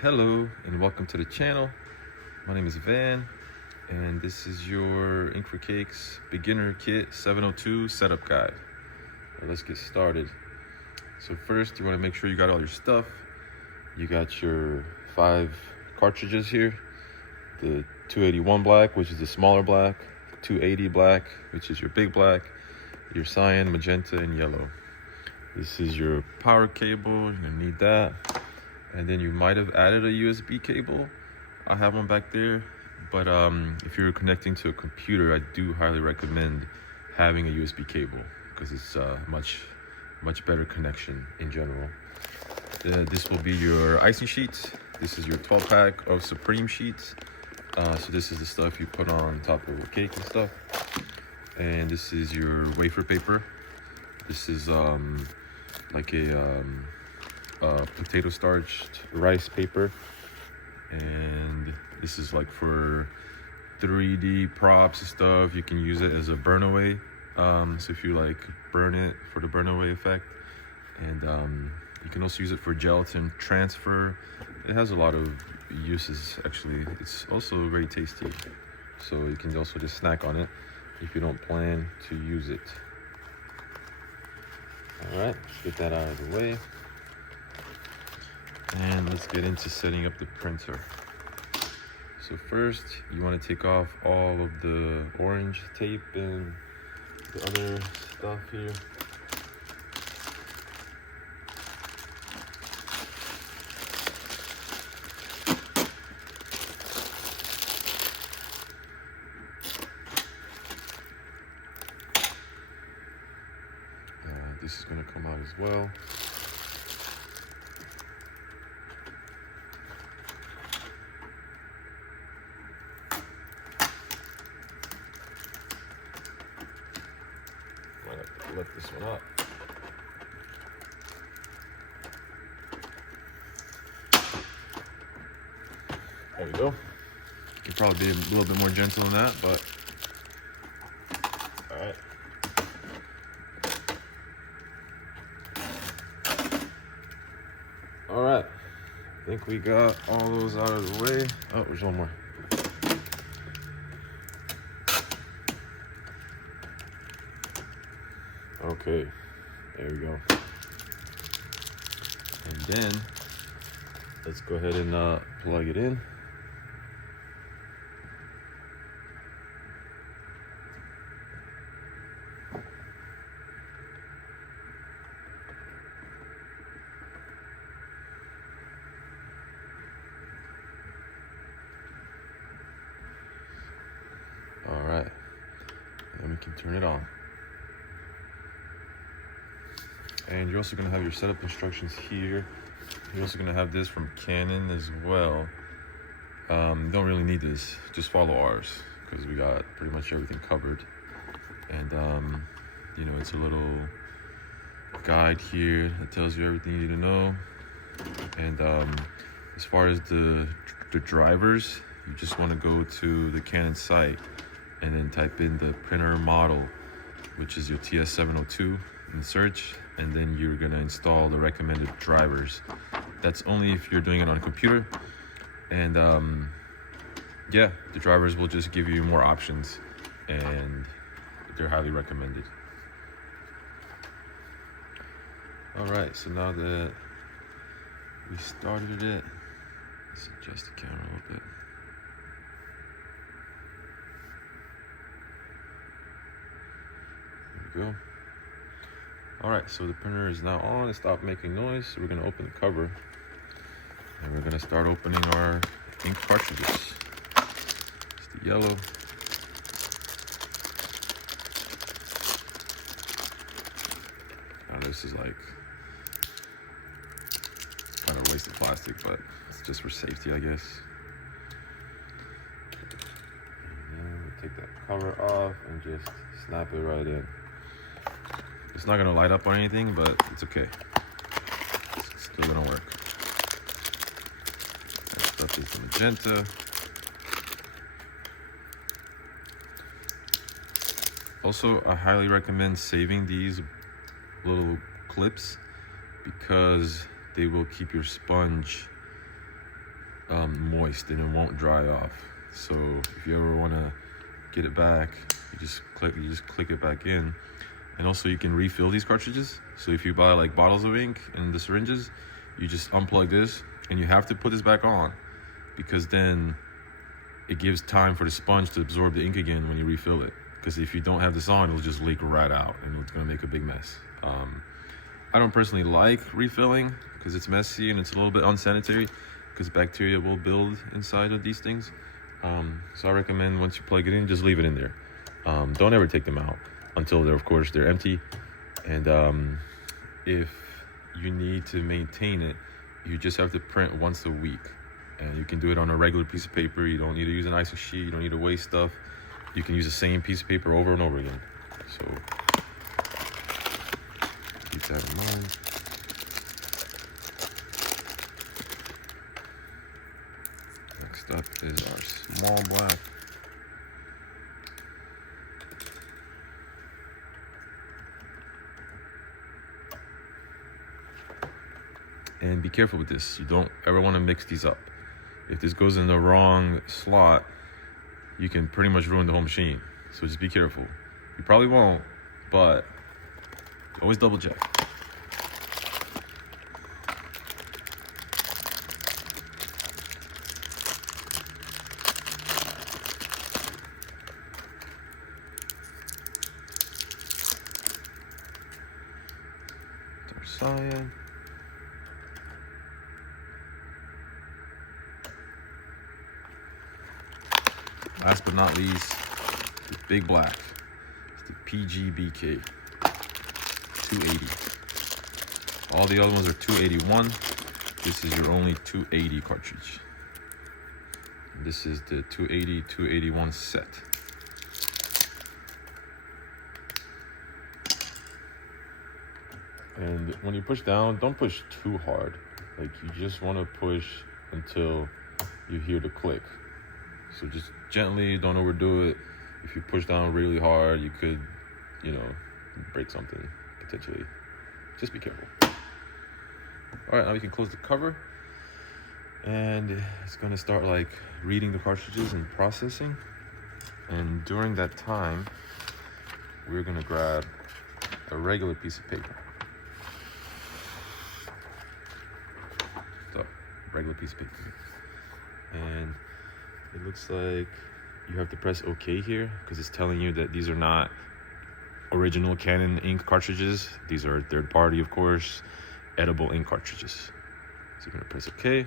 Hello and welcome to the channel. My name is Van and this is your Ink4cakes Beginner Kit 702 setup guide. Well, let's get started. So first you want to make sure you got all your stuff. You got your 5 cartridges here. The 281 black, which is the smaller black, 280 black, which is your big black, your cyan, magenta, and yellow. This is your power cable, you're gonna need that. And then you might have added a USB cable. I have one back there, but if you're connecting to a computer, I do highly recommend having a USB cable because it's a much better connection in general. This will be your icing sheets. This is your 12-pack of Supreme sheets. So this is the stuff you put on top of a cake and stuff. And this is your wafer paper. This is like a potato starched rice paper, and this is like for 3D props and stuff. You can use it as a burn away, so if you like burn it for the burn away effect. And you can also use it for gelatin transfer. It has a lot of uses actually. It's also very tasty, so you can also just snack on it if you don't plan to use it. All right, let's get that out of the way. And let's get into setting up the printer. So first, you want to take off all of the orange tape and the other stuff here. This is going to come out as well. Lift this one up. There we go. You could probably be a little bit more gentle than that, but all right. All right. I think we got all those out of the way. Oh, there's one more. Okay, there we go. And then let's go ahead and plug it in. All right, and then we can turn it on. And you're also going to have your setup instructions here. You're also going to have this from Canon as well. You don't really need this, just follow ours because we got pretty much everything covered. And you know, it's a little guide here that tells you everything you need to know. And as far as the drivers, you just want to go to the Canon site and then type in the printer model, which is your TS702 in the search, and then you're going to install the recommended drivers. That's only if you're doing it on a computer. And yeah, the drivers will just give you more options and they're highly recommended. All right, so now that we started it, let's adjust the camera a little bit. There we go. All right, so the printer is now on. It stopped making noise. So we're gonna open the cover and we're gonna start opening our ink cartridges. It's the yellow. Now this is like kind of a waste of plastic, but it's just for safety, I guess. And then we take that cover off and just snap it right in. It's not gonna light up or anything, but it's okay. It's still gonna work. That stuff is the magenta. Also, I highly recommend saving these little clips because they will keep your sponge moist and it won't dry off. So if you ever want to get it back, you just click it back in. And also you can refill these cartridges. So if you buy like bottles of ink and the syringes, you just unplug this, and you have to put this back on, because then it gives time for the sponge to absorb the ink again when you refill it. Because if you don't have this on, it'll just leak right out and it's gonna make a big mess. I don't personally like refilling because it's messy and it's a little bit unsanitary, because bacteria will build inside of these things. So I recommend once you plug it in, just leave it in there. Don't ever take them out until they're, of course, they're empty. And if you need to maintain it, you just have to print once a week. And you can do it on a regular piece of paper. You don't need to use an icing sheet. You don't need to waste stuff. You can use the same piece of paper over and over again. So keep that in mind. Next up is our small black. And be careful with this. You don't ever want to mix these up. If this goes in the wrong slot, you can pretty much ruin the whole machine. So just be careful. You probably won't, but always double check. It's our Cyan. Last but not least, the big black. It's the PGBK 280. All the other ones are 281. This is your only 280 cartridge. And this is the 280, 281 set. And when you push down, don't push too hard. Like, you just want to push until you hear the click. So just gently, don't overdo it. If you push down really hard, you could, break something, potentially. Just be careful. All right, now we can close the cover. And it's gonna start like reading the cartridges and processing. And during that time, we're gonna grab a regular piece of paper. So, regular piece of paper. And it looks like you have to press OK here, because it's telling you that these are not original Canon ink cartridges. These are third party, of course, edible ink cartridges. So you're gonna press OK.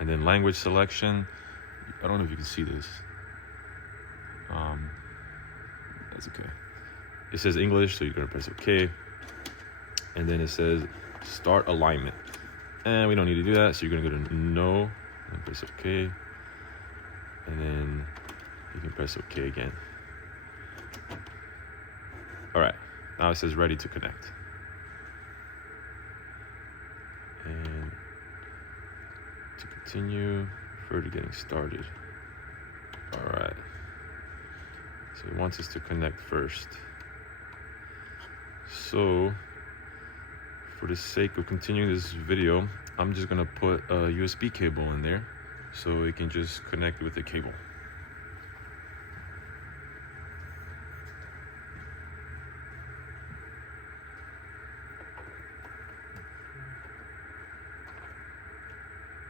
And then language selection. I don't know if you can see this. That's okay. It says English, so you're gonna press OK. And then it says start alignment. And we don't need to do that, so you're gonna go to no and press OK. And then you can press OK again. All right, now it says ready to connect. And to continue, further getting started. All right, so it wants us to connect first. So for the sake of continuing this video, I'm just gonna put a USB cable in there so it can just connect with the cable.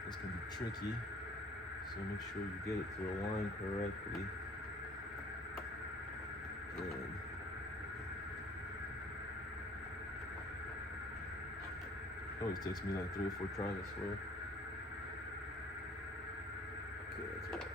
This can be tricky, so make sure you get it to align correctly. And it always takes me like 3 or 4 tries, I swear. Okay, that's right.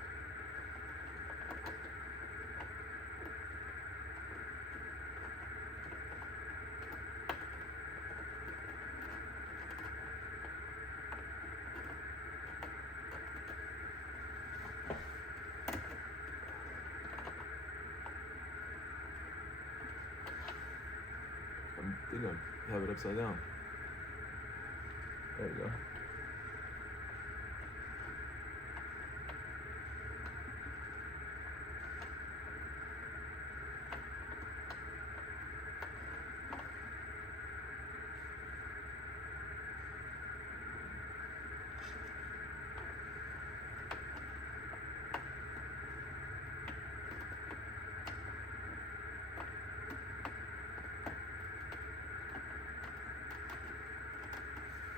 I think I have it upside down. There you go.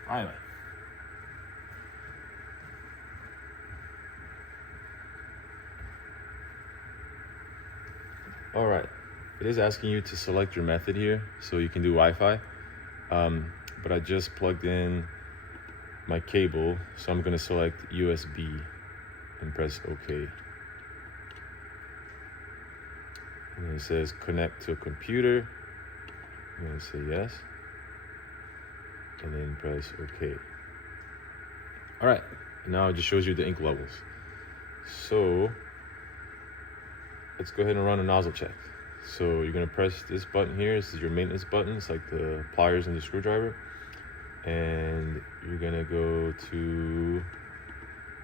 Finally. All right, it is asking you to select your method here, so you can do Wi-Fi. But I just plugged in my cable, so I'm gonna select USB and press OK. And then it says connect to a computer. I'm gonna say yes, and then press OK. All right, now it just shows you the ink levels. So let's go ahead and run a nozzle check. So you're gonna press this button here. This is your maintenance button. It's like the pliers and the screwdriver. And you're gonna go to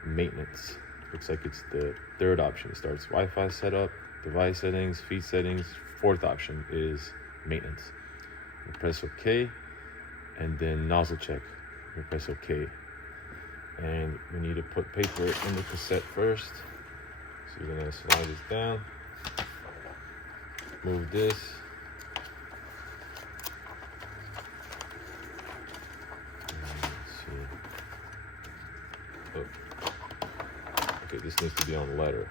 maintenance. Looks like it's the third option. It starts Wi-Fi setup, device settings, feed settings. Fourth option is maintenance. You press OK, and then nozzle check. You press OK. And we need to put paper in the cassette first. So you're gonna slide this down. Move this. Let's see. Oh. Okay, this needs to be on letter.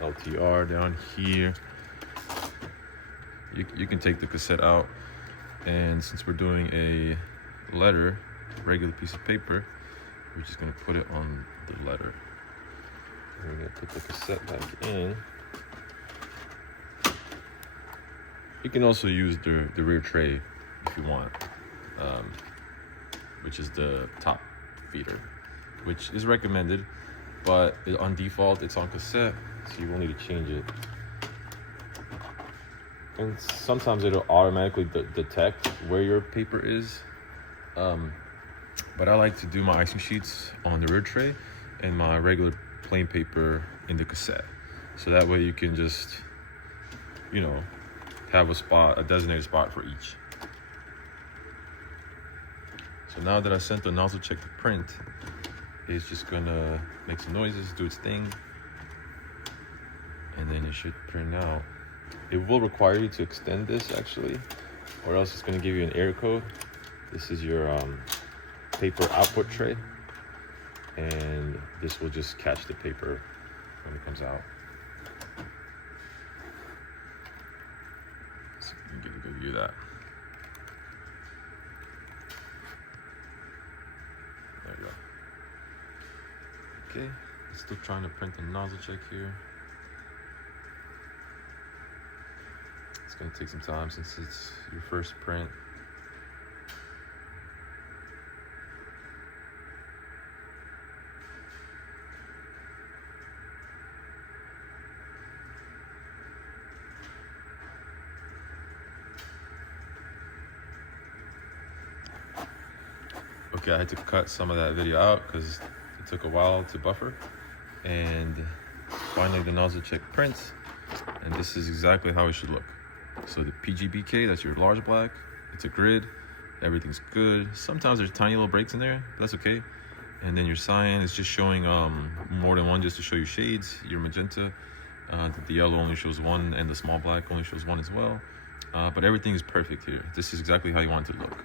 LTR down here. You can take the cassette out, and since we're doing a letter, regular piece of paper, we're just gonna put it on the letter. We're gonna put the cassette back in. You can also use the rear tray if you want, which is the top feeder, which is recommended, but on default it's on cassette, so you will need to change it. And sometimes it'll automatically detect where your paper is, but I like to do my icing sheets on the rear tray and my regular plain paper in the cassette, so that way you can just, you know, have a designated spot for each. So now that I sent the nozzle check to print, it's just gonna make some noises, do its thing, and then it should print out. It will require you to extend this actually, or else it's gonna give you an error code. This is your paper output tray, and this will just catch the paper when it comes out. So you can get a good view of that. There you go. Okay, still trying to print the nozzle check here. It's gonna take some time since it's your first print. Okay, I had to cut some of that video out because it took a while to buffer. And finally the nozzle check prints, and this is exactly how it should look. So the PGBK, that's your large black, it's a grid, everything's good. Sometimes there's tiny little breaks in there, but that's okay. And then your Cyan is just showing more than one, just to show you shades. Your Magenta, the yellow only shows one, and the small black only shows one as well. But everything is perfect here. This is exactly how you want it to look.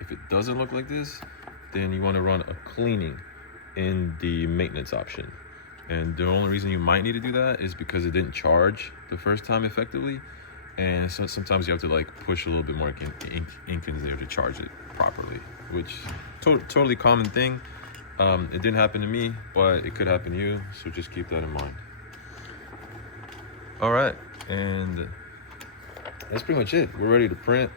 If it doesn't look like this, then you want to run a cleaning in the maintenance option. And the only reason you might need to do that is because it didn't charge the first time effectively. And so sometimes you have to like push a little bit more ink in there to charge it properly, which totally common thing. It didn't happen to me, but it could happen to you, so just keep that in mind. All right, and that's pretty much it. We're ready to print.